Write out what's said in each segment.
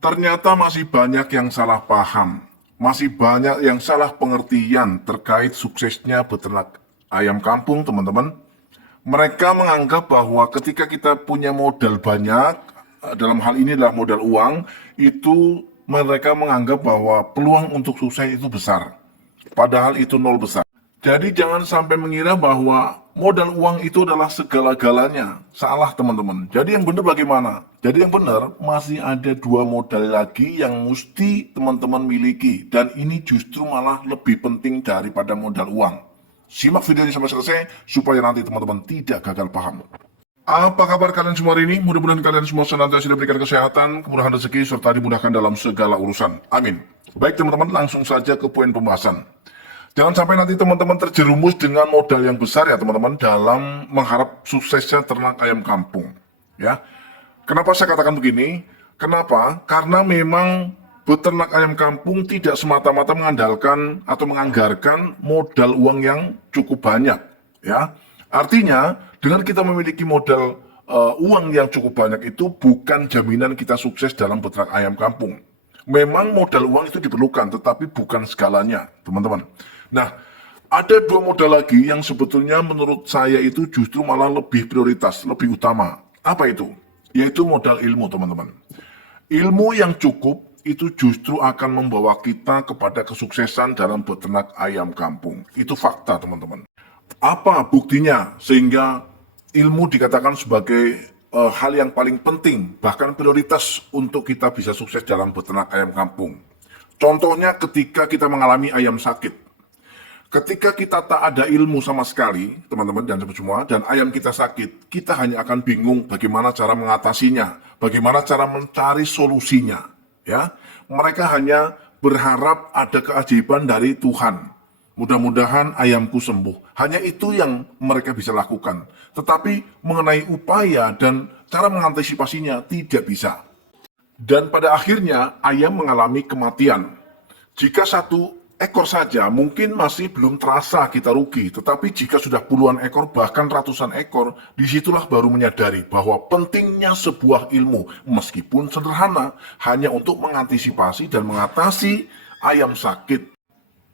Ternyata masih banyak yang salah paham, masih banyak yang salah pengertian terkait suksesnya beternak ayam kampung, teman-teman. Mereka menganggap bahwa ketika kita punya modal banyak, dalam hal ini adalah modal uang, itu mereka menganggap bahwa peluang untuk sukses itu besar. Padahal itu nol besar. Jadi jangan sampai mengira bahwa modal uang itu adalah segala-galanya. Salah, teman-teman. Jadi yang benar bagaimana? Jadi yang benar masih ada dua modal lagi yang mesti teman-teman miliki. Dan ini justru malah lebih penting daripada modal uang. Simak video ini sampai selesai supaya nanti teman-teman tidak gagal paham. Apa kabar kalian semua hari ini? Mudah-mudahan kalian semua senantiasa diberikan kesehatan, kemudahan rezeki, serta dimudahkan dalam segala urusan. Amin. Baik teman-teman, langsung saja ke poin pembahasan. Jangan sampai nanti teman-teman terjerumus dengan modal yang besar ya teman-teman dalam mengharap suksesnya ternak ayam kampung. Ya, kenapa saya katakan begini? Kenapa? Karena memang beternak ayam kampung tidak semata-mata mengandalkan atau menganggarkan modal uang yang cukup banyak. Ya, artinya dengan kita memiliki modal uang yang cukup banyak itu bukan jaminan kita sukses dalam beternak ayam kampung. Memang modal uang itu diperlukan, tetapi bukan segalanya, teman-teman. Nah, ada dua modal lagi yang sebetulnya menurut saya itu justru malah lebih prioritas, lebih utama. Apa itu? Yaitu modal ilmu, teman-teman. Ilmu yang cukup itu justru akan membawa kita kepada kesuksesan dalam beternak ayam kampung. Itu fakta, teman-teman. Apa buktinya sehingga ilmu dikatakan sebagai hal yang paling penting, bahkan prioritas untuk kita bisa sukses dalam beternak ayam kampung? Contohnya ketika kita mengalami ayam sakit. Ketika kita tak ada ilmu sama sekali, teman-teman dan semua, dan ayam kita sakit, kita hanya akan bingung bagaimana cara mengatasinya, bagaimana cara mencari solusinya. Ya, mereka hanya berharap ada keajaiban dari Tuhan. Mudah-mudahan ayamku sembuh. Hanya itu yang mereka bisa lakukan. Tetapi mengenai upaya dan cara mengantisipasinya tidak bisa. Dan pada akhirnya ayam mengalami kematian. Jika satu ekor saja mungkin masih belum terasa kita rugi, tetapi jika sudah puluhan ekor bahkan ratusan ekor, disitulah baru menyadari bahwa pentingnya sebuah ilmu meskipun sederhana hanya untuk mengantisipasi dan mengatasi ayam sakit.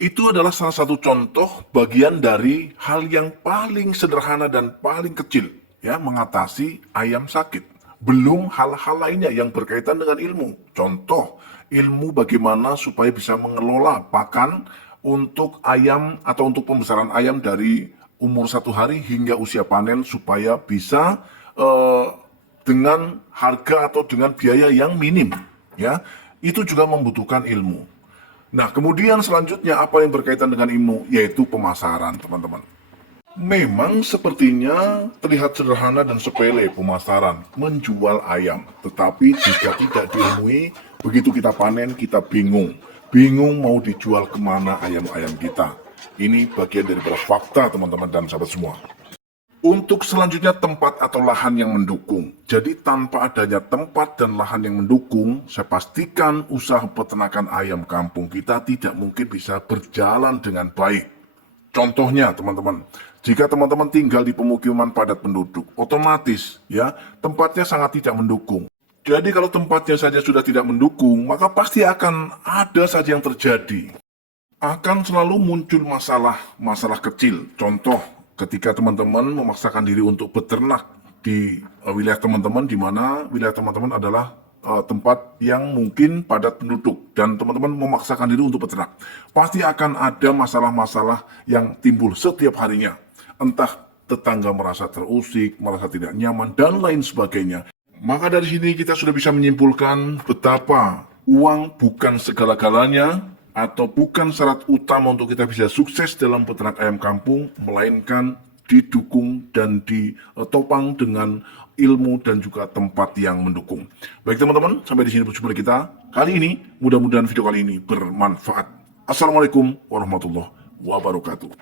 Itu adalah salah satu contoh bagian dari hal yang paling sederhana dan paling kecil, ya, mengatasi ayam sakit. Belum hal-hal lainnya yang berkaitan dengan ilmu. Contoh, ilmu bagaimana supaya bisa mengelola pakan untuk ayam atau untuk pembesaran ayam dari umur 1 hari hingga usia panen supaya bisa dengan harga atau dengan biaya yang minim. Ya, itu juga membutuhkan ilmu. Nah, kemudian selanjutnya apa yang berkaitan dengan ilmu, yaitu pemasaran, teman-teman. Memang sepertinya terlihat sederhana dan sepele pemasaran, menjual ayam. Tetapi jika tidak diilmui, begitu kita panen, kita bingung. Bingung mau dijual kemana ayam-ayam kita. Ini bagian daripada fakta, teman-teman dan sahabat semua. Untuk selanjutnya tempat atau lahan yang mendukung. Jadi tanpa adanya tempat dan lahan yang mendukung, saya pastikan usaha peternakan ayam kampung kita tidak mungkin bisa berjalan dengan baik. Contohnya teman-teman, jika teman-teman tinggal di pemukiman padat penduduk, otomatis ya tempatnya sangat tidak mendukung. Jadi kalau tempatnya saja sudah tidak mendukung, maka pasti akan ada saja yang terjadi. Akan selalu muncul masalah kecil. Contoh, ketika teman-teman memaksakan diri untuk beternak di wilayah teman-teman, di mana wilayah teman-teman adalah tempat yang mungkin padat penduduk dan teman-teman memaksakan diri untuk beternak, pasti akan ada masalah-masalah yang timbul setiap harinya. Entah tetangga merasa terusik, merasa tidak nyaman, dan lain sebagainya. Maka dari sini kita sudah bisa menyimpulkan betapa uang bukan segala-galanya atau bukan syarat utama untuk kita bisa sukses dalam peternak ayam kampung, melainkan didukung dan ditopang dengan ilmu dan juga tempat yang mendukung. Baik teman-teman, sampai di sini perjumpaan kita kali ini. Mudah-mudahan video kali ini bermanfaat. Assalamualaikum warahmatullahi wabarakatuh.